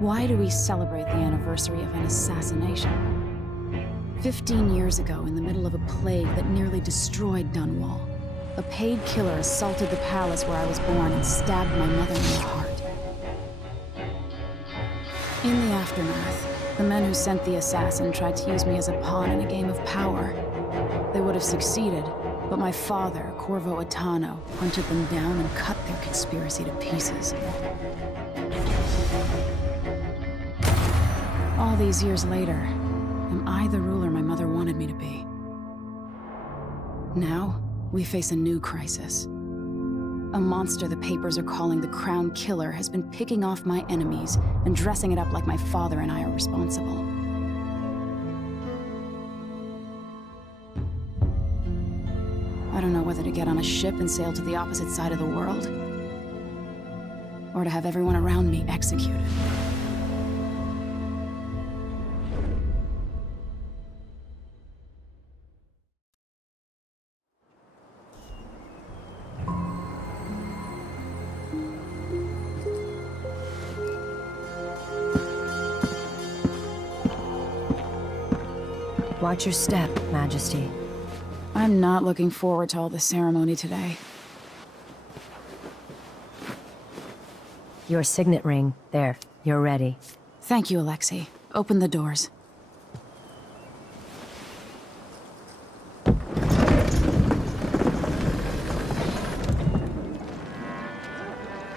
Why do we celebrate the anniversary of an assassination? 15 years ago, in the middle of a plague that nearly destroyed Dunwall, a paid killer assaulted the palace where I was born and stabbed my mother in the heart. In the aftermath, the men who sent the assassin tried to use me as a pawn in a game of power. They would have succeeded, but my father, Corvo Attano, hunted them down and cut their conspiracy to pieces. All these years later, am I the ruler my mother wanted me to be? Now, we face a new crisis. A monster the papers are calling the Crown Killer has been picking off my enemies and dressing it up like my father and I are responsible. I don't know whether to get on a ship and sail to the opposite side of the world, or to have everyone around me executed. Watch your step, Majesty. I'm not looking forward to all the ceremony today. Your signet ring. There. You're ready. Thank you, Alexei. Open the doors.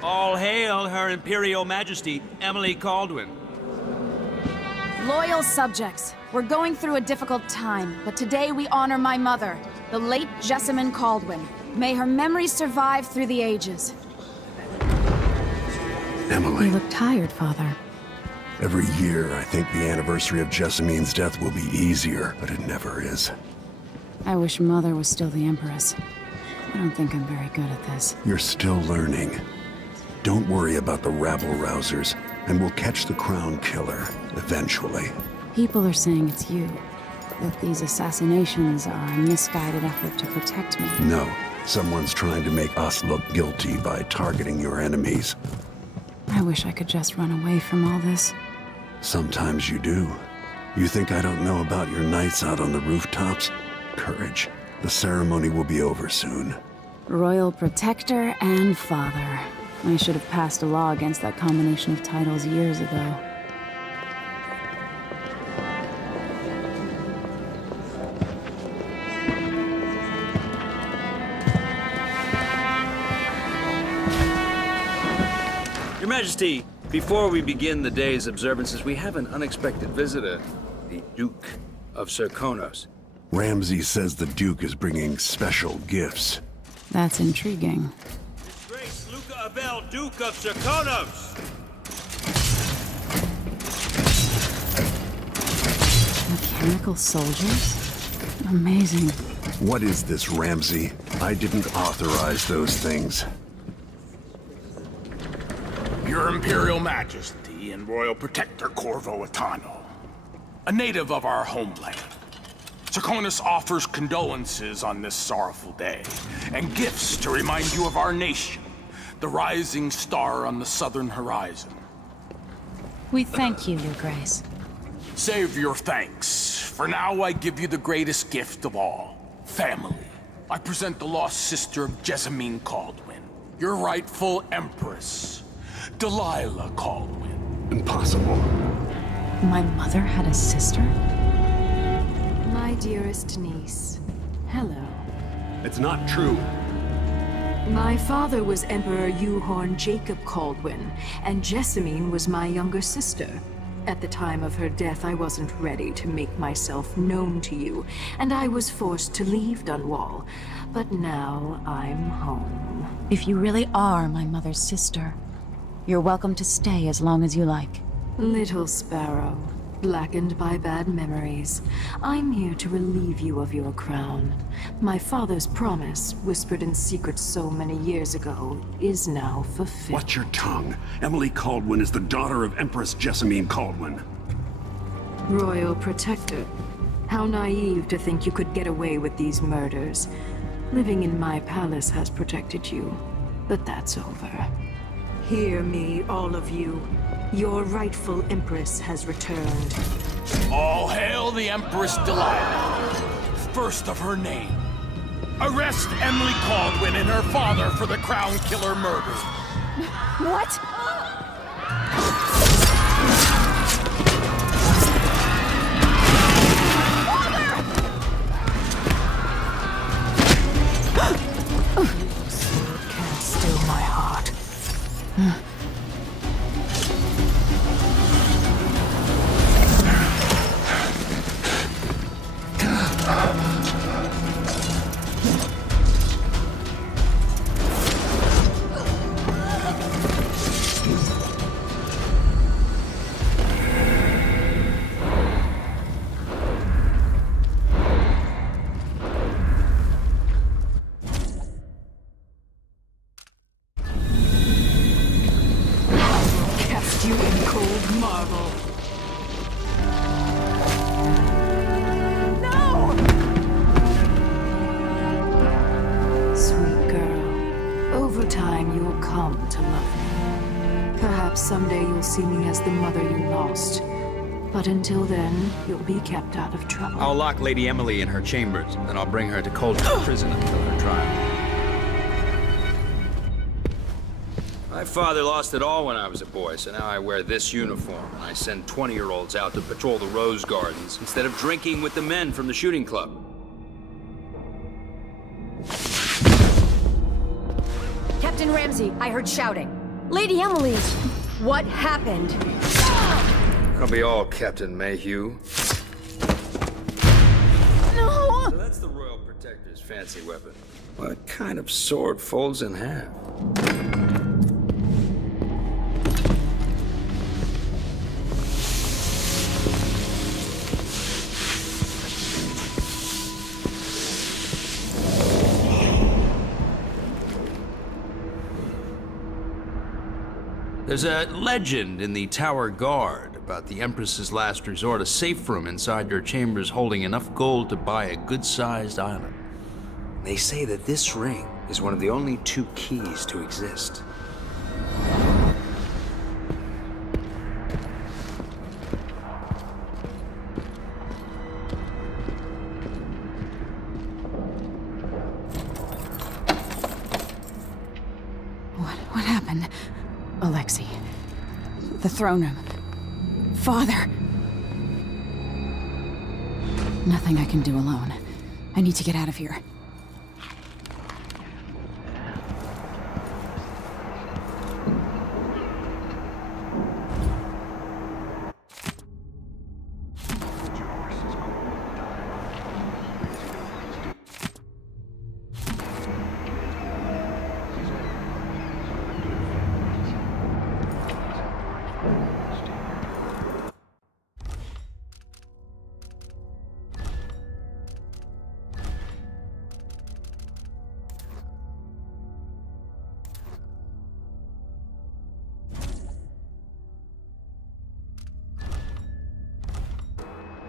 All hail Her Imperial Majesty, Emily Kaldwin. Loyal subjects, we're going through a difficult time, but today we honor my mother, the late Jessamine Kaldwin. May her memory survive through the ages. Emily. You look tired, Father. Every year, I think the anniversary of Jessamine's death will be easier, but it never is. I wish Mother was still the Empress. I don't think I'm very good at this. You're still learning. Don't worry about the rabble-rousers, and we'll catch the Crown Killer, eventually. People are saying it's you. That these assassinations are a misguided effort to protect me. No. Someone's trying to make us look guilty by targeting your enemies. I wish I could just run away from all this. Sometimes you do. You think I don't know about your nights out on the rooftops? Courage. The ceremony will be over soon. Royal Protector and Father. I should have passed a law against that combination of titles years ago. Your Majesty, before we begin the day's observances, we have an unexpected visitor, the Duke of Serkonos. Ramsay says the Duke is bringing special gifts. That's intriguing. His Grace Luca Abel, Duke of Serkonos! Mechanical soldiers? Amazing. What is this, Ramsay? I didn't authorize those things. Your Imperial Majesty and Royal Protector Corvo Attano, a native of our homeland. Serkonos offers condolences on this sorrowful day, and gifts to remind you of our nation, the rising star on the southern horizon. We thank you, Your Grace. Save your thanks. For now, I give you the greatest gift of all, family. I present the lost sister of Jessamine Kaldwin, your rightful Empress, Delilah Kaldwin. Impossible. My mother had a sister? My dearest niece, hello. It's not true. My father was Emperor Yuhorn Jacob Kaldwin, and Jessamine was my younger sister. At the time of her death, I wasn't ready to make myself known to you, and I was forced to leave Dunwall. But now I'm home. If you really are my mother's sister, you're welcome to stay as long as you like. Little sparrow, blackened by bad memories, I'm here to relieve you of your crown. My father's promise, whispered in secret so many years ago, is now fulfilled. Watch your tongue. Emily Kaldwin is the daughter of Empress Jessamine Kaldwin. Royal Protector, how naive to think you could get away with these murders. Living in my palace has protected you, but that's over. Hear me, all of you. Your rightful Empress has returned. All hail the Empress Delilah, first of her name. Arrest Emily Kaldwin and her father for the Crown Killer murder. What? Can't still my heart. You in cold marble. No! Sweet girl, over time you will come to love me. Perhaps someday you'll see me as the mother you lost. But until then, you'll be kept out of trouble. I'll lock Lady Emily in her chambers, and I'll bring her to Kaldwin prison until her trial. My father lost it all when I was a boy, so now I wear this uniform, and I send 20-year-olds out to patrol the rose gardens instead of drinking with the men from the shooting club. Captain Ramsey, I heard shouting. Lady Emily, what happened? I'll be all Captain Mayhew. No! So that's the Royal Protector's fancy weapon. What kind of sword folds in half? There's a legend in the Tower Guard about the Empress's last resort, a safe room inside your chambers holding enough gold to buy a good-sized island. They say that this ring is one of the only 2 keys to exist. What happened? Alexei. The throne room. Father. Nothing I can do alone. I need to get out of here.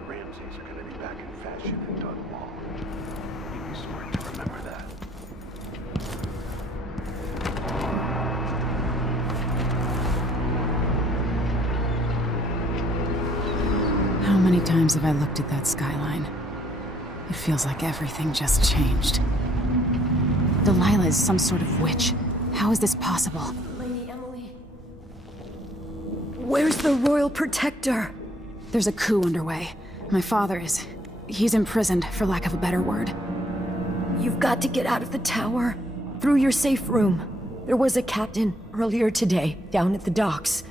Ramses are gonna be back in fashion in Dunwall. You'd be smart to remember that. How many times have I looked at that skyline? It feels like everything just changed. Delilah is some sort of witch. How is this possible? Lady Emily. Where's the Royal Protector? There's a coup underway. My father is... he's imprisoned, for lack of a better word. You've got to get out of the tower. Through your safe room. There was a captain earlier today, down at the docks.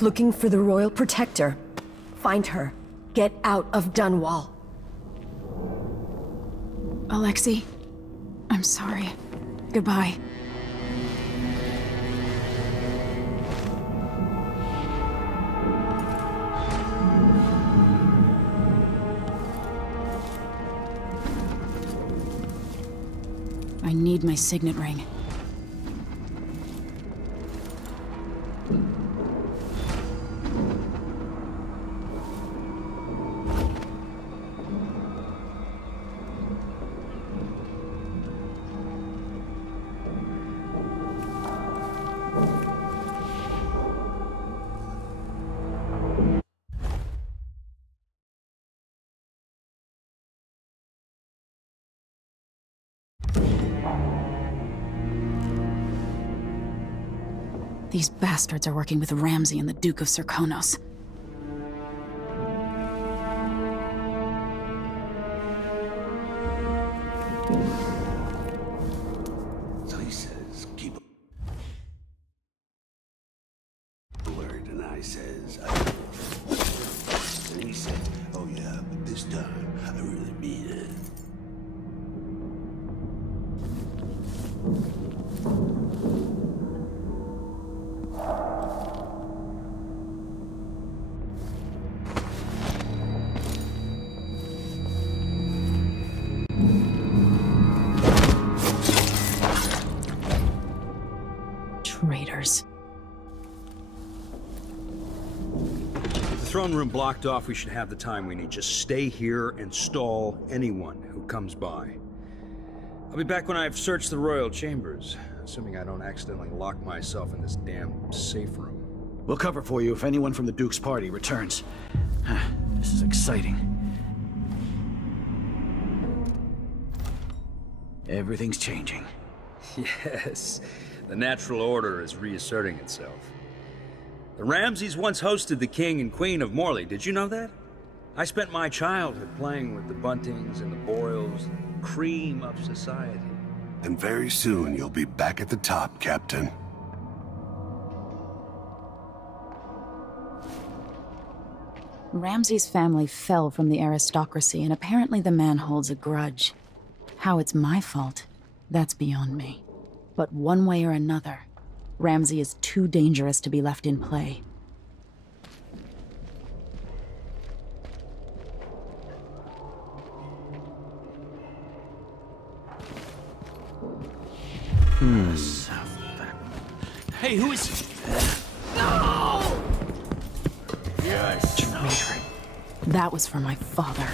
Looking for the Royal Protector. Find her. Get out of Dunwall. Alexei, I'm sorry. Goodbye. I need my signet ring. These bastards are working with Ramsay and the Duke of Serkonos. So he says, keep a word, and I says, and he said, oh yeah, but this time, I really mean it. Traitors. The throne room blocked off, we should have the time we need. Just stay here and stall anyone who comes by. I'll be back when I've searched the royal chambers, assuming I don't accidentally lock myself in this damn safe room. We'll cover for you if anyone from the Duke's party returns. This is exciting. Everything's changing. Yes, the natural order is reasserting itself. The Ramsays once hosted the King and Queen of Morley, did you know that? I spent my childhood playing with the Buntings and the Boyles, the cream of society. And very soon you'll be back at the top, Captain. Ramsay's family fell from the aristocracy, and apparently the man holds a grudge. How it's my fault, that's beyond me. But one way or another, Ramsay is too dangerous to be left in play. Hey, who is... No! Yes! Traitor. That was for my father.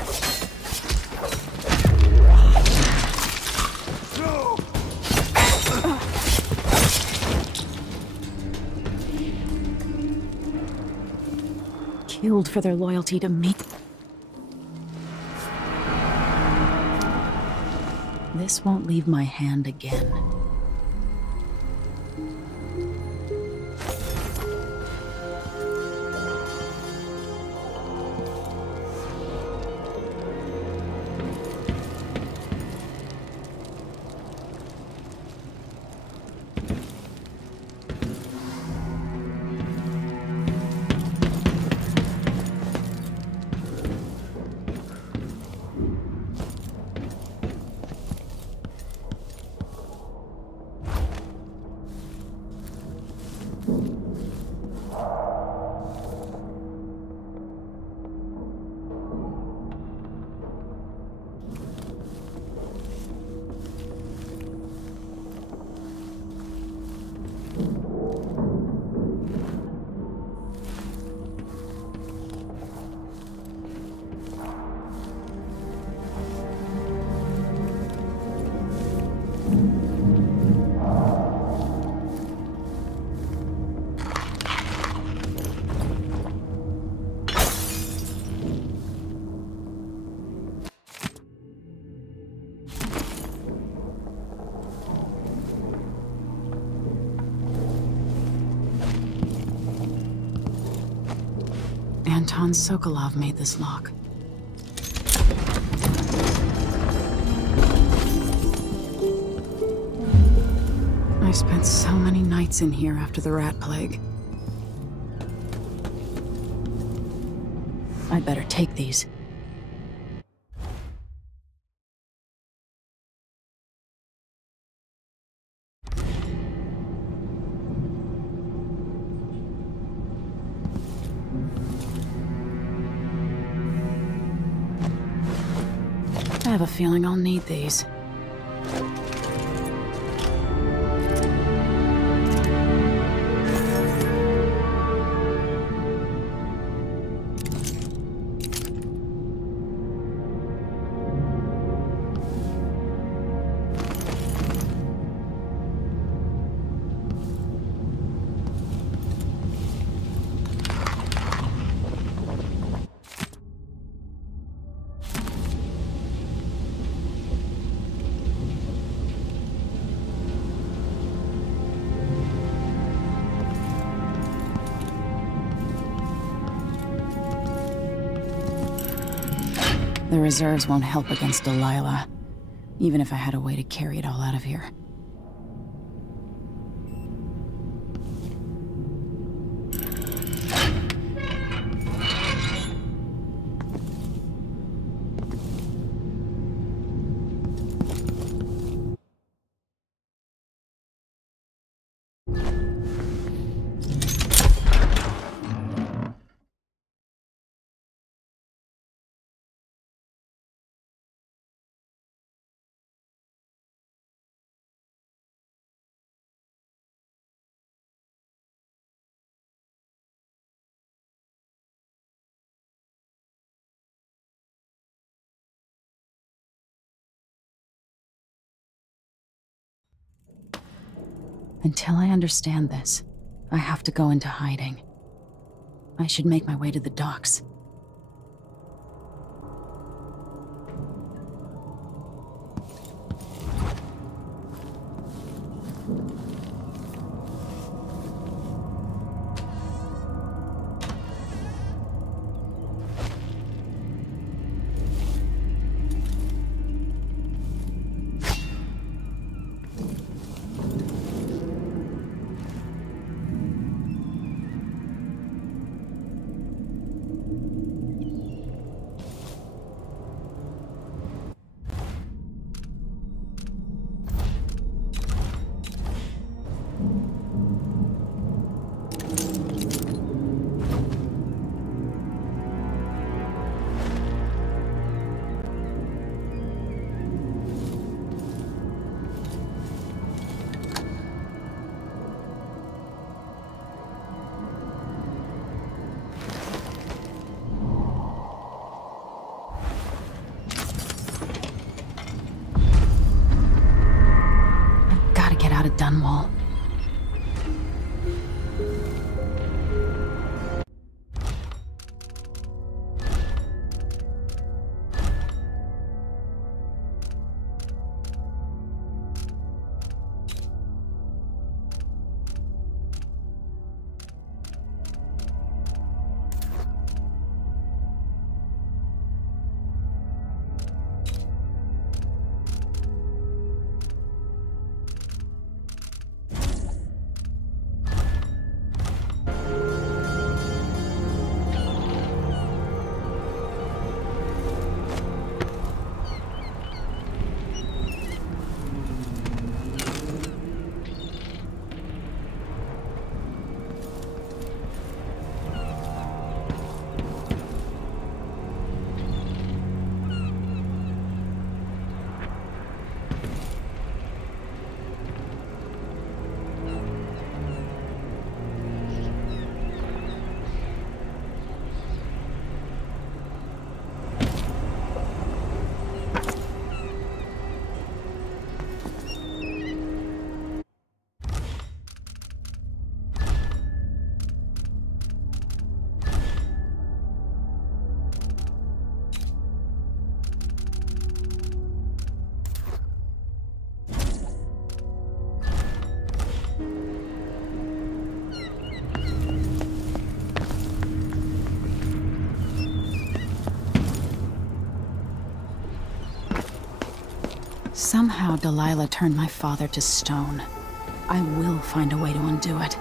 Killed for their loyalty to me. This won't leave my hand again. Anton Sokolov made this lock. I spent so many nights in here after the rat plague. I'd better take these. I have a feeling I'll need these. The reserves won't help against Delilah, even if I had a way to carry it all out of here. Until I understand this, I have to go into hiding. I should make my way to the docks. Dunwall. Somehow Delilah turned my father to stone. I will find a way to undo it.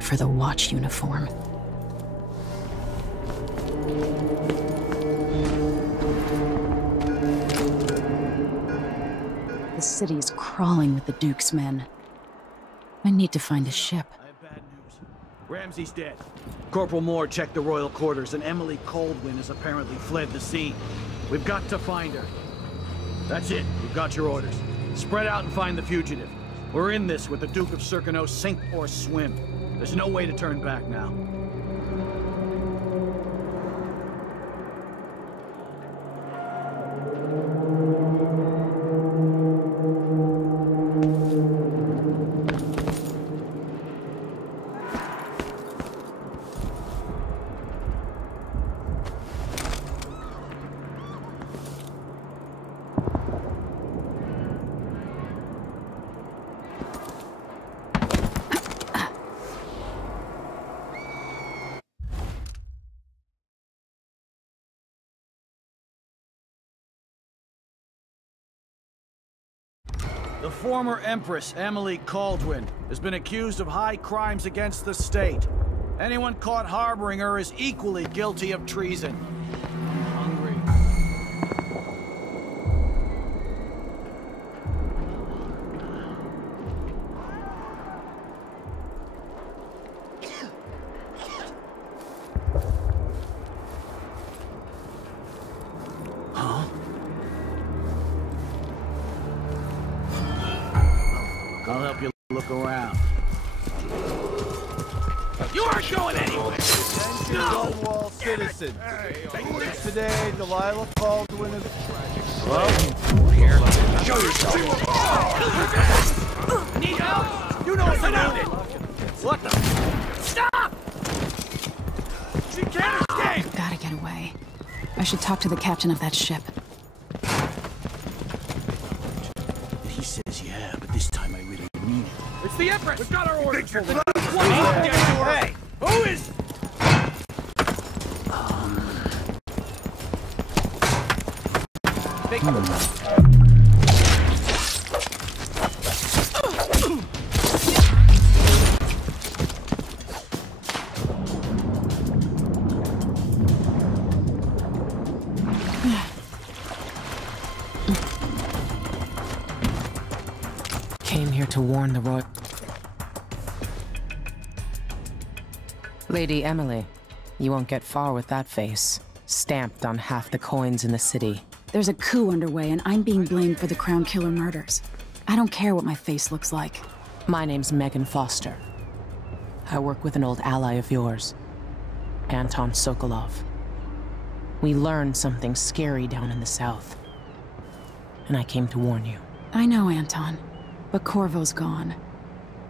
For the watch uniform. The city is crawling with the Duke's men. I need to find a ship. I have bad news. Ramsey's dead. Corporal Moore checked the royal quarters, and Emily Kaldwin has apparently fled the scene. We've got to find her. That's it. We've got your orders. Spread out and find the fugitive. We're in this with the Duke of Circano, sink or swim. There's no way to turn back now. The former Empress Emily Kaldwin has been accused of high crimes against the state. Anyone caught harboring her is equally guilty of treason. Hungry. Huh? I'll help you look around. You aren't going anywhere! No! Dunwall citizen. Who is today Delilah Kaldwin is... Hello? Here. Show yourself! Need help? You know what to do! What the? Stop! She can't escape! Gotta get away. I should talk to the captain of that ship. He says yeah, but this time I really mean it. It's the Empress! We've got our orders! Hey! Who is... Came here to warn the royal... Lady Emily, you won't get far with that face. Stamped on half the coins in the city. There's a coup underway, and I'm being blamed for the Crown Killer murders. I don't care what my face looks like. My name's Megan Foster. I work with an old ally of yours, Anton Sokolov. We learned something scary down in the south, and I came to warn you. I know, Anton, but Corvo's gone.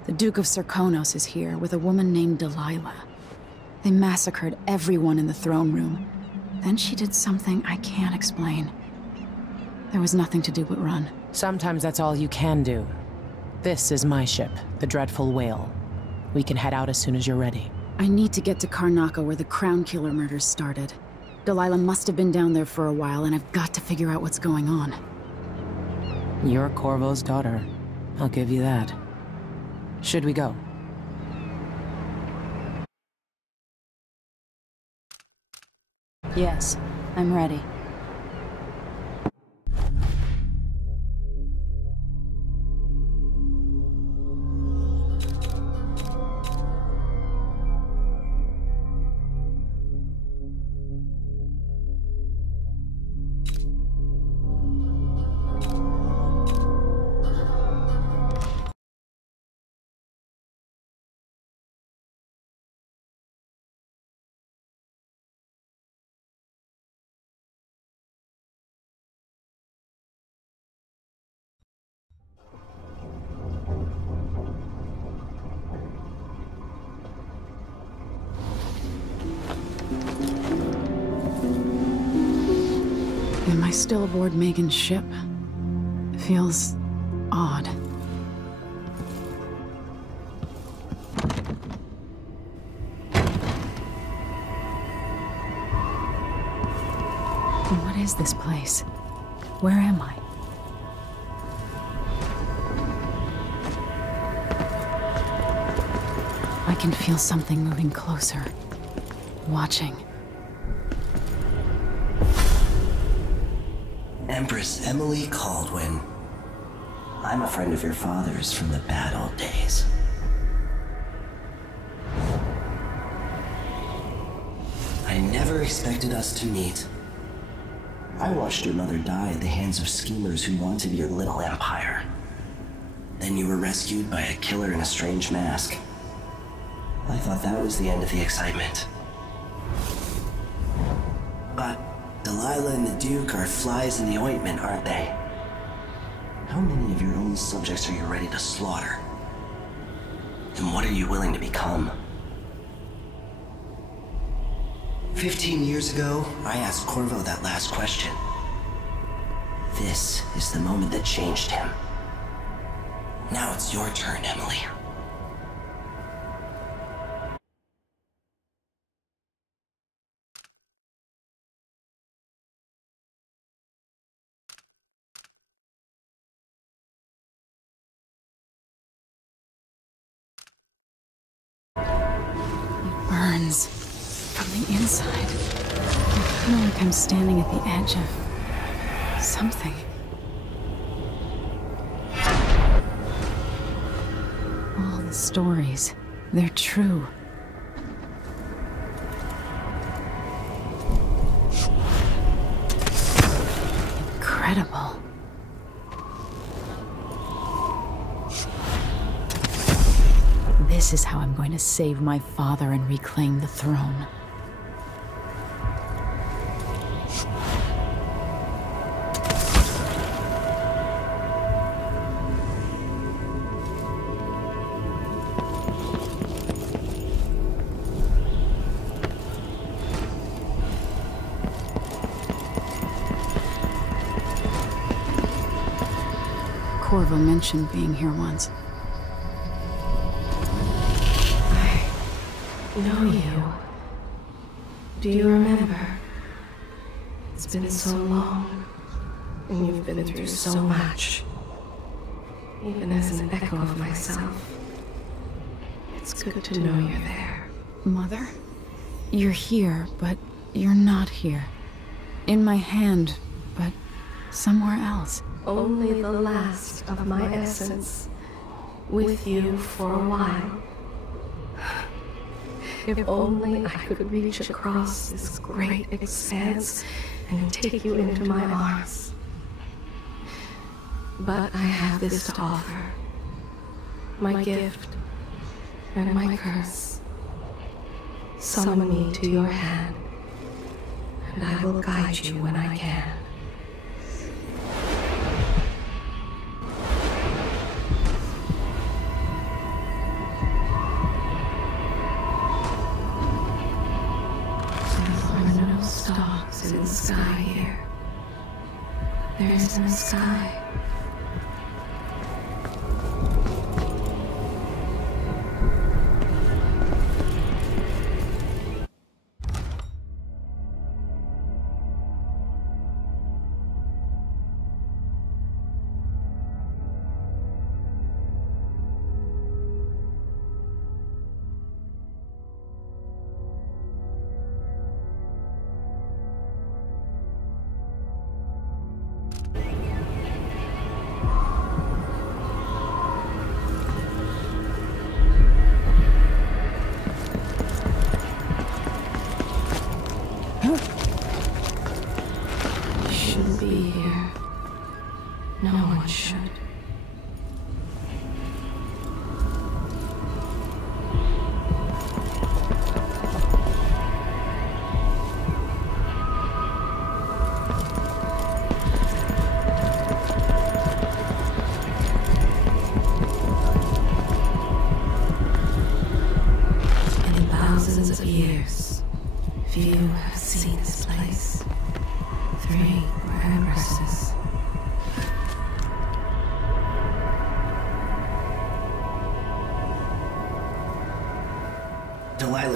The Duke of Serkonos is here with a woman named Delilah. They massacred everyone in the throne room. Then she did something I can't explain. There was nothing to do but run. Sometimes that's all you can do. This is my ship, the Dreadful Whale. We can head out as soon as you're ready. I need to get to Karnaca where the Crown Killer murders started. Delilah must have been down there for a while, and I've got to figure out what's going on. You're Corvo's daughter. I'll give you that. Should we go? Yes, I'm ready. Am I still aboard Megan's ship? It feels odd. What is this place? Where am I? I can feel something moving closer. Watching. Empress Emily Kaldwin. I'm a friend of your father's from the bad old days. I never expected us to meet. I watched your mother die at the hands of schemers who wanted your little empire. Then you were rescued by a killer in a strange mask. I thought that was the end of the excitement. But Delilah and the Duke are flies in the ointment, aren't they? How many of your own subjects are you ready to slaughter? And what are you willing to become? 15 years ago, I asked Corvo that last question. This is the moment that changed him. Now it's your turn, Emily. begins from the inside. I feel like I'm standing at the edge of something. All the stories, they're true. Incredible. This is how I'm going to save my father and reclaim the throne. Corvo mentioned being here once. Know you. Do you remember? It's been so long, and you've been through so much. Even as an echo of myself, it's good to know you're there. Mother? You're here, but you're not here. In my hand, but somewhere else. Only the last of my essence, with you for a while. If only I could reach across this great expanse and take you into my arms. But I have this to offer. My gift and my curse. Summon me to your hand, and I will guide you when I can. Stars in the sky here. There is no sky.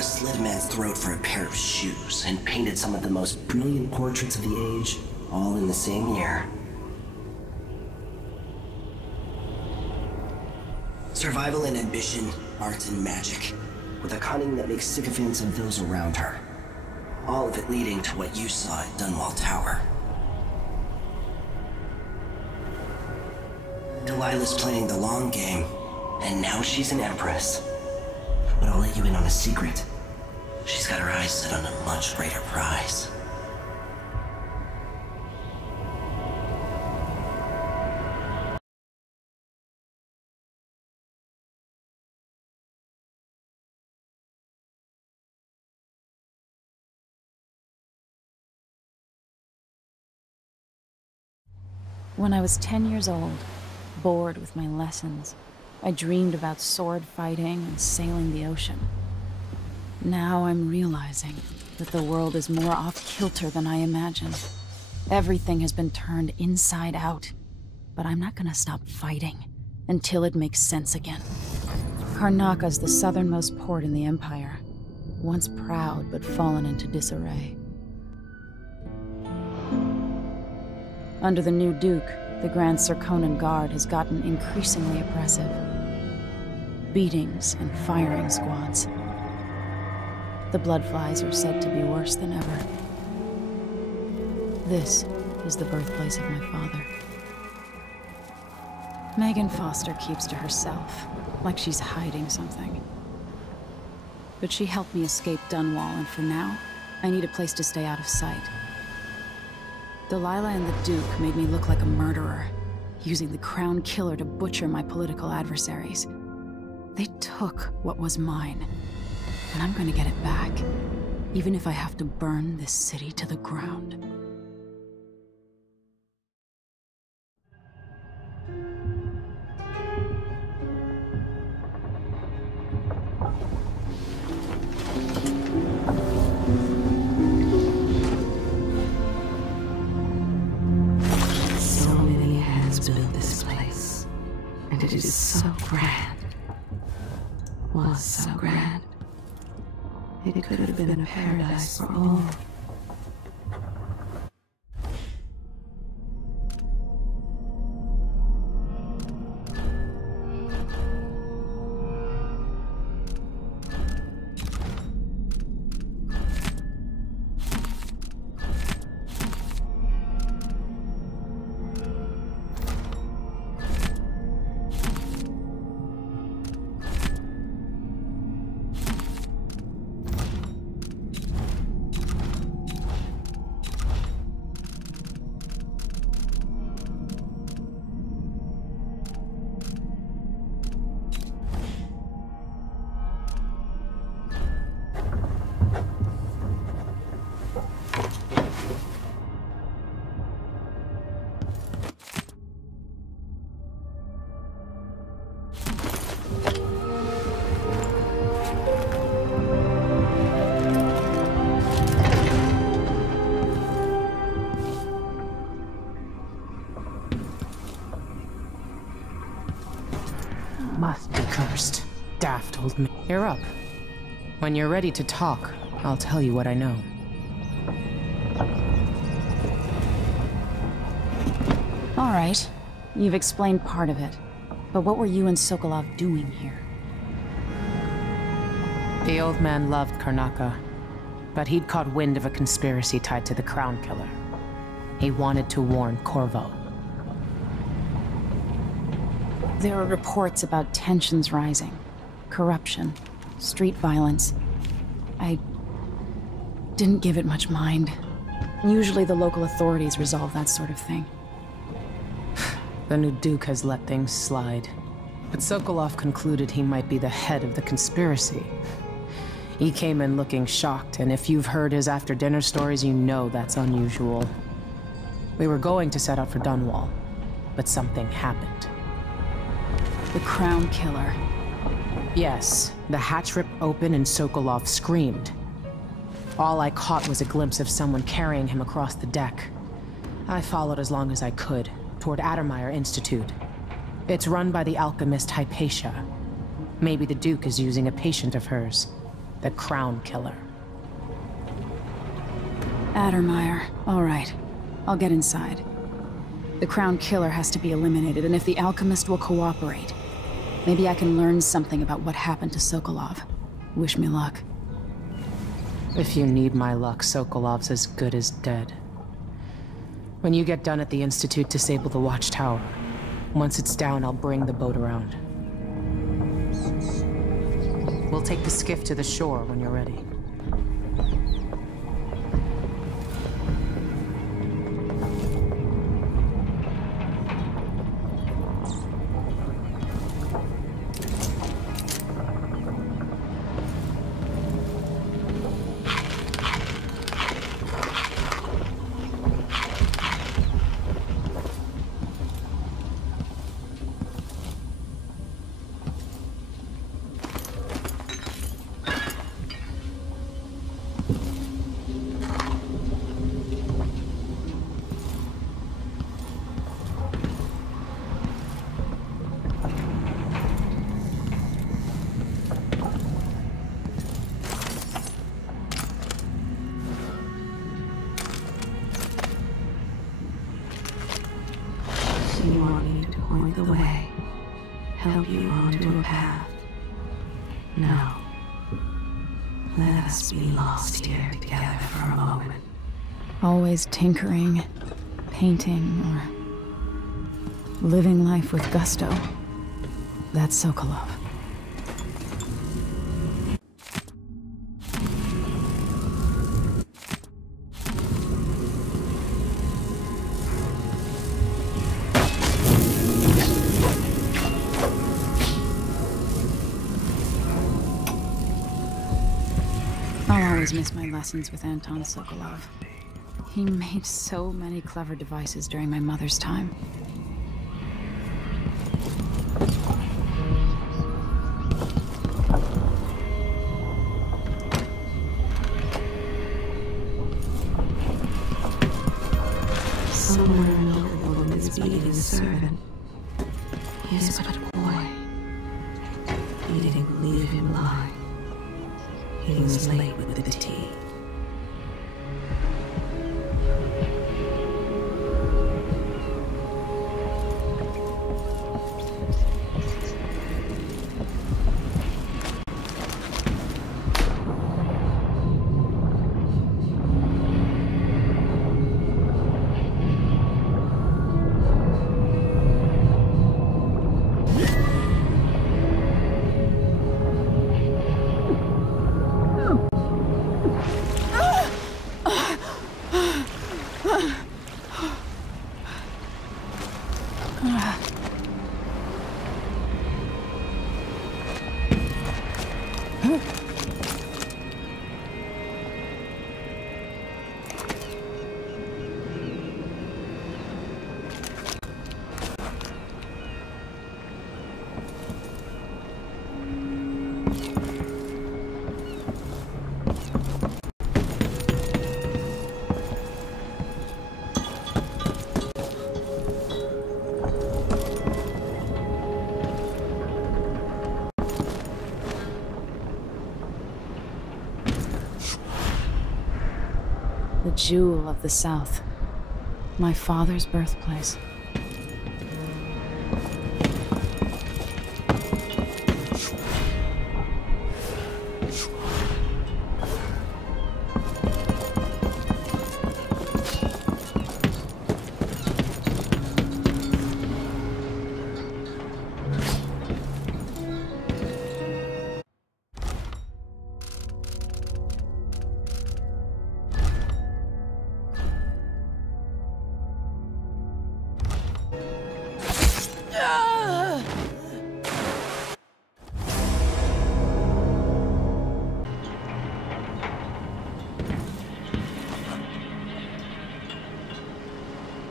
Slit a man's throat for a pair of shoes and painted some of the most brilliant portraits of the age, all in the same year. Survival and ambition, art and magic, with a cunning that makes sycophants of those around her. All of it leading to what you saw at Dunwall Tower. Delilah's playing the long game, and now she's an empress. But I'll let you in on a secret. She's got her eyes set on a much greater prize. When I was 10 years old, bored with my lessons, I dreamed about sword fighting and sailing the ocean. Now I'm realizing that the world is more off-kilter than I imagined. Everything has been turned inside out, but I'm not gonna stop fighting until it makes sense again. Karnaka's the southernmost port in the Empire, once proud but fallen into disarray. Under the new Duke, the Grand Serkonan Guard has gotten increasingly oppressive. Beatings and firing squads. The blood flies are said to be worse than ever. This is the birthplace of my father. Megan Foster keeps to herself, like she's hiding something. But she helped me escape Dunwall, and for now, I need a place to stay out of sight. Delilah and the Duke made me look like a murderer, using the Crown Killer to butcher my political adversaries. They took what was mine, and I'm gonna get it back, even if I have to burn this city to the ground. So many hands built this place, and it is so grand. Was so grand. It could have been a paradise for all. Must be cursed. Daft old man. You're up. When you're ready to talk, I'll tell you what I know. All right. You've explained part of it. But what were you and Sokolov doing here? The old man loved Karnaca, but he'd caught wind of a conspiracy tied to the Crown Killer. He wanted to warn Corvo. There are reports about tensions rising, corruption, street violence. I didn't give it much mind. Usually the local authorities resolve that sort of thing. The new Duke has let things slide. But Sokolov concluded he might be the head of the conspiracy. He came in looking shocked, and if you've heard his after-dinner stories, you know that's unusual. We were going to set out for Dunwall, but something happened. The Crown Killer. Yes, the hatch ripped open and Sokolov screamed. All I caught was a glimpse of someone carrying him across the deck. I followed as long as I could, toward Addermeyer Institute. It's run by the alchemist Hypatia. Maybe the Duke is using a patient of hers, the Crown Killer. Addermeyer. All right. I'll get inside. The Crown Killer has to be eliminated, and if the alchemist will cooperate, maybe I can learn something about what happened to Sokolov. Wish me luck. If you need my luck, Sokolov's as good as dead. When you get done at the Institute, disable the watchtower. Once it's down, I'll bring the boat around. We'll take the skiff to the shore when you're ready. You want me to point the way, help you onto a path. No. Let us be lost here together for a moment. Always tinkering, painting, or living life with gusto. That's Sokolov. I'll always miss my lessons with Anton Sokolov. He made so many clever devices during my mother's time. Somewhere another woman is beating a servant. He is but a boy. He didn't believe him lie. He was late with the tea. The jewel of the South. My father's birthplace.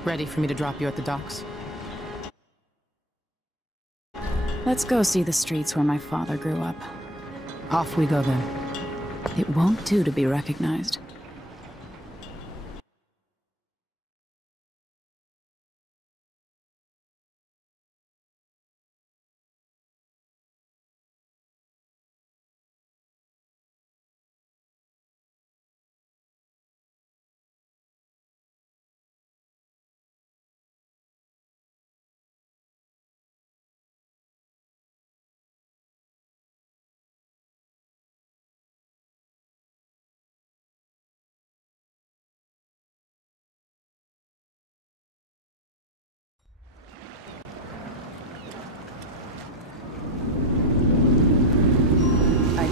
Ready for me to drop you at the docks? Let's go see the streets where my father grew up. Off we go then. It won't do to be recognized.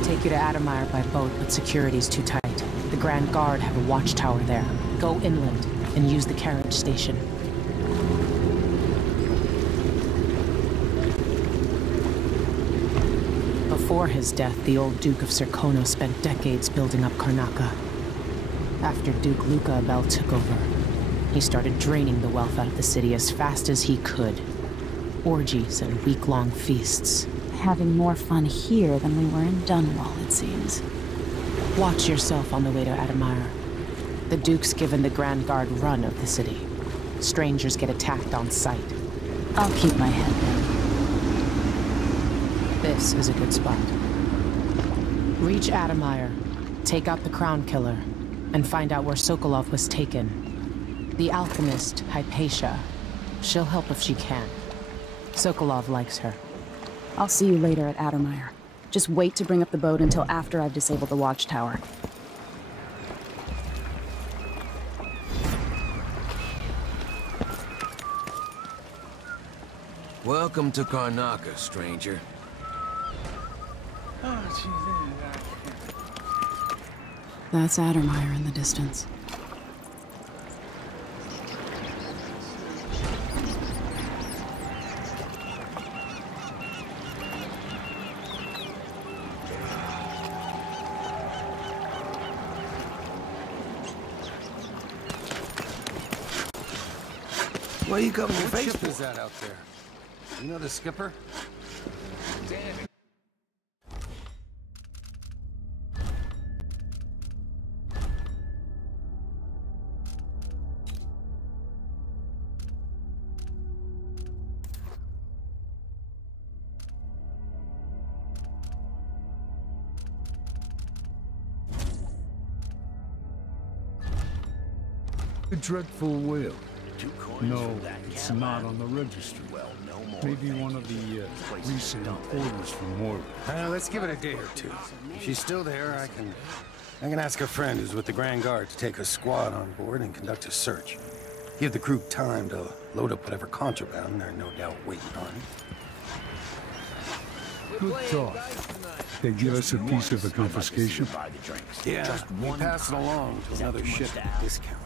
Take you to Adamire by boat, but security's too tight. The Grand Guard have a watchtower there. Go inland and use the carriage station. Before his death, the old Duke of Serkono spent decades building up Karnaca. After Duke Luca Abel took over, he started draining the wealth out of the city as fast as he could. Orgies and week-long feasts. Having more fun here than we were in Dunwall, it seems. Watch yourself on the way to Adamire. The Duke's given the Grand Guard run of the city. Strangers get attacked on sight. I'll keep my head down. This is a good spot. Reach Adamire, take out the Crown Killer, and find out where Sokolov was taken. The alchemist, Hypatia. She'll help if she can. Sokolov likes her. I'll see you later at Adamire. Just wait to bring up the boat until after I've disabled the watchtower. Welcome to Karnaca, stranger. That's Addermire in the distance. Why are you covering your face? What ship is that out there? You know the skipper? Damn it. A dreadful whale. No, it's not on the registry. Maybe one of the recent orders from Morley. Let's give it a day or two. If she's still there, I can ask a friend who's with the Grand Guard to take a squad on board and conduct a search. Give the crew time to load up whatever contraband they're no doubt waiting on. Good talk. They give us a piece of the confiscation? Yeah, we pass it along to another ship at a discount.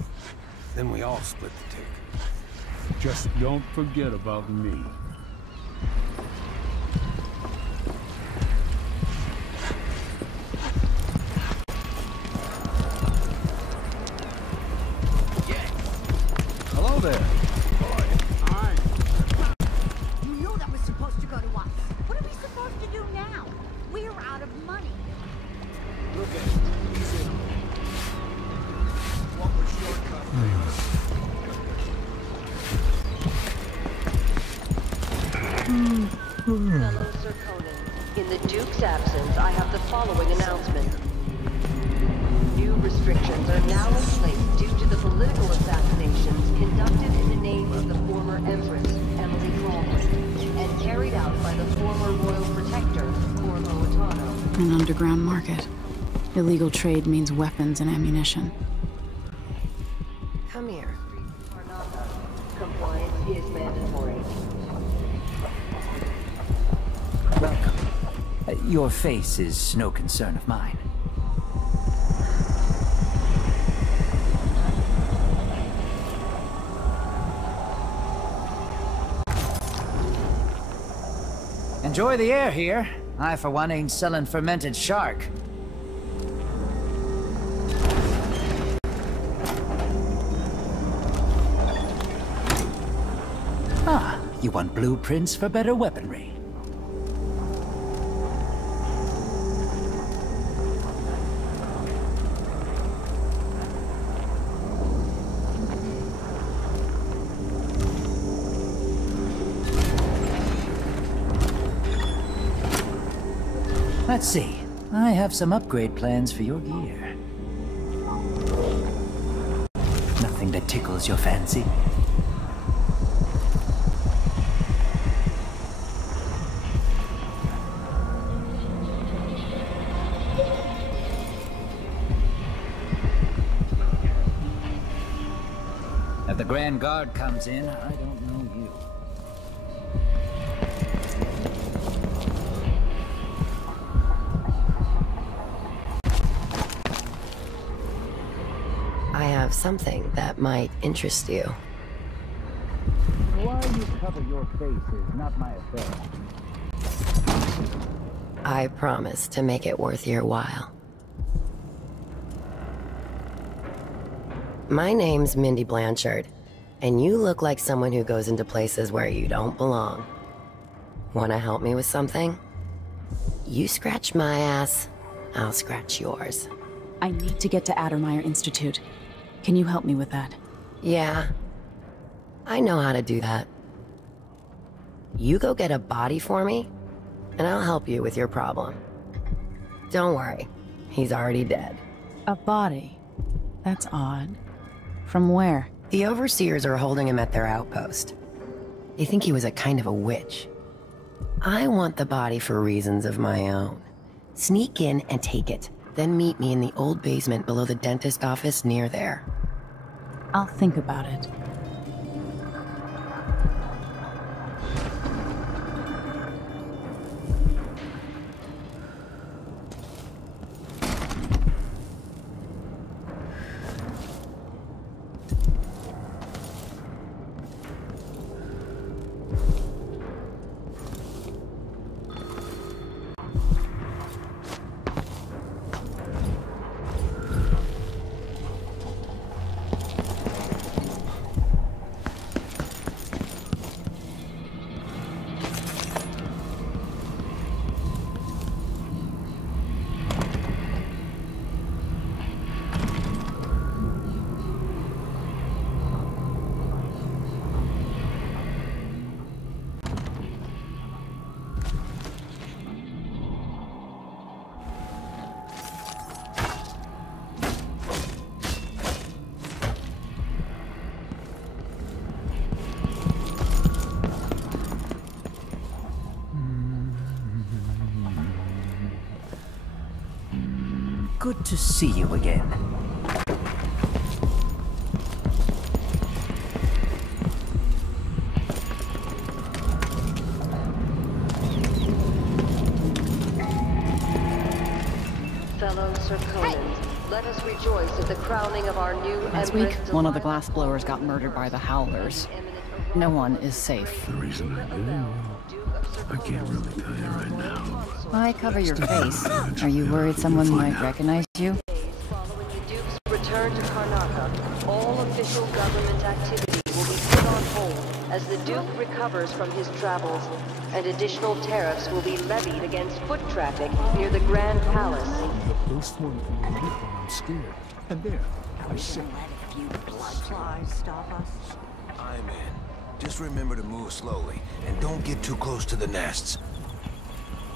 Then we all split the take. Just don't forget about me. Hello there. Hi. You know that was supposed to go to us. What are we supposed to do now? We're out of money. Look at it. Easy. What was shortcut? Fellow Sir Conan, in the Duke's absence, I have the following announcement. New restrictions are now in place due to the political assassinations conducted in the name of the former Empress Emily Kaldwin and carried out by the former Royal Protector Corvo Attano. An underground market. Illegal trade means weapons and ammunition. Come here. Compliance is mandatory. Welcome. Your face is no concern of mine. Enjoy the air here. I, for one, ain't selling fermented shark. Ah, you want blueprints for better weaponry. Let's see. I have some upgrade plans for your gear. Nothing that tickles your fancy. If the Grand Guard comes in, I don't know you. I have something that might interest you. Why you cover your face is not my affair. I promise to make it worth your while. My name's Mindy Blanchard, and you look like someone who goes into places where you don't belong. Wanna help me with something? You scratch my ass, I'll scratch yours. I need to get to Addermire Institute. Can you help me with that? Yeah, I know how to do that. You go get a body for me, and I'll help you with your problem. Don't worry, he's already dead. A body? That's odd. From where? The overseers are holding him at their outpost. They think he was a kind of a witch. I want the body for reasons of my own. Sneak in and take it. Then meet me in the old basement below the dentist office near there. I'll think about it. Good to see you again. Fellow Serkonans, let us rejoice at the crowning of our new Last week, one of the glassblowers got murdered by the Howlers. No one is safe. The reason I do, I can't really tell you right now. Why cover your face? Are you worried someone might recognize you? Following the Duke's return to Karnaca, all official government activity will be put on hold as the Duke recovers from his travels, and additional tariffs will be levied against foot traffic near the Grand Palace. The first one can hit when I'm scared. And there, I say. Let a few bloodflies stop us? I'm in. Just remember to move slowly, and don't get too close to the nests.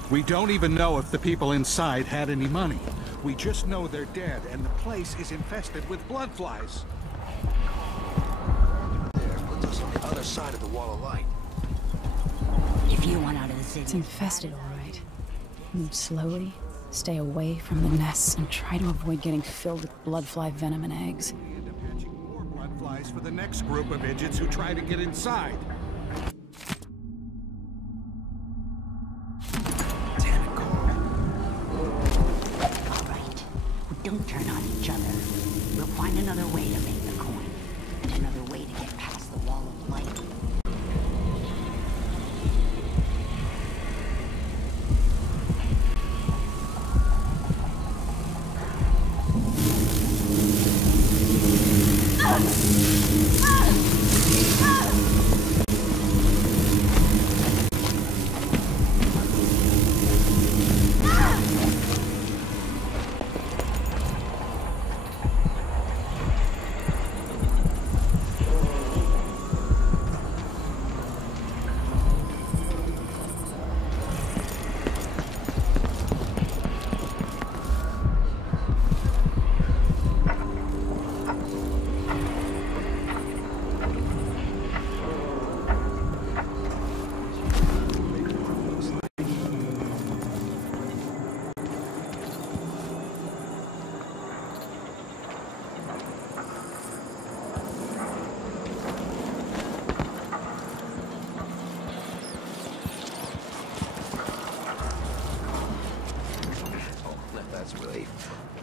We don't even know if the people inside had any money. We just know they're dead, and the place is infested with bloodflies. There puts us on the other side of the wall of light. If you want out of the city... It's infested, all right. Move slowly, stay away from the nests, and try to avoid getting filled with bloodfly venom and eggs. We end up hatching more bloodflies for the next group of idiots who try to get inside. Don't turn on each other. We'll find another way to make the coin, and another way to get past the wall of light.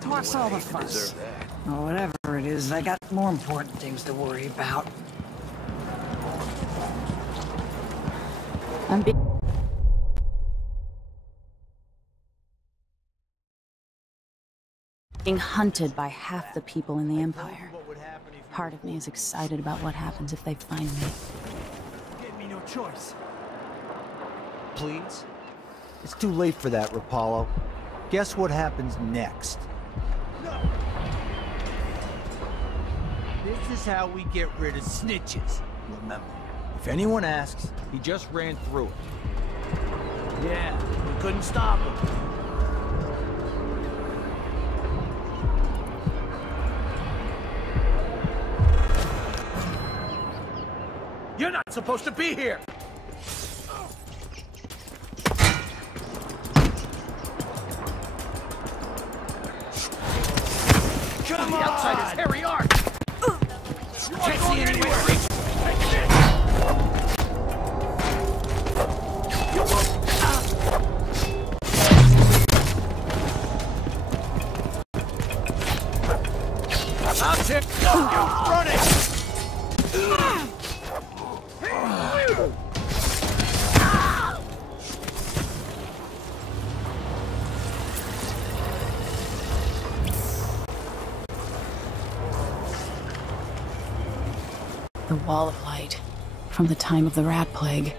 What's all the fuss? Or whatever it is, I got more important things to worry about. I'm being hunted by half the people in the Empire. Part of me is excited about what happens if they find me. Give me no choice. Please? It's too late for that, Rapallo. Guess what happens next? No. This is how we get rid of snitches. Remember, if anyone asks, he just ran through it. Yeah, we couldn't stop him. You're not supposed to be here! The outside is Harry Ark! Can't see anywhere! I'll tip you! Run it! The Wall of Light, from the time of the Rat Plague.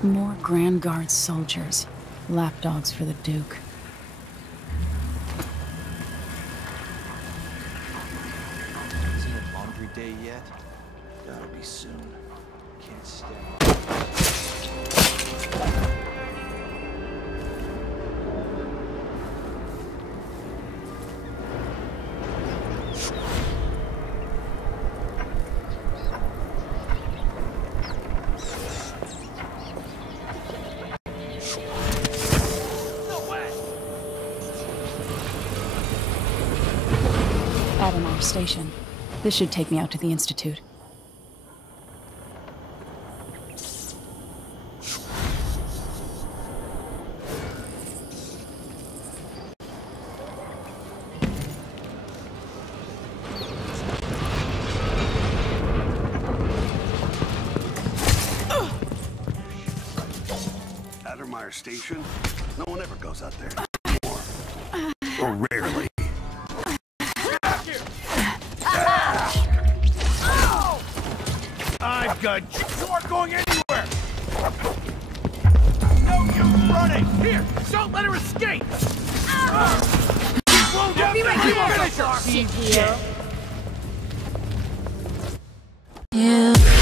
More Grand Guard soldiers. Lapdogs for the Duke. Isn't it laundry day yet? Gotta be soon. Can't stay. Adamar Station. This should take me out to the Institute. Adamar Station? No one ever goes out there anymore. Or rarely. I've got you. You aren't going anywhere. No use running. Here, don't let her escape. I'll be right here. Finish her. Yeah.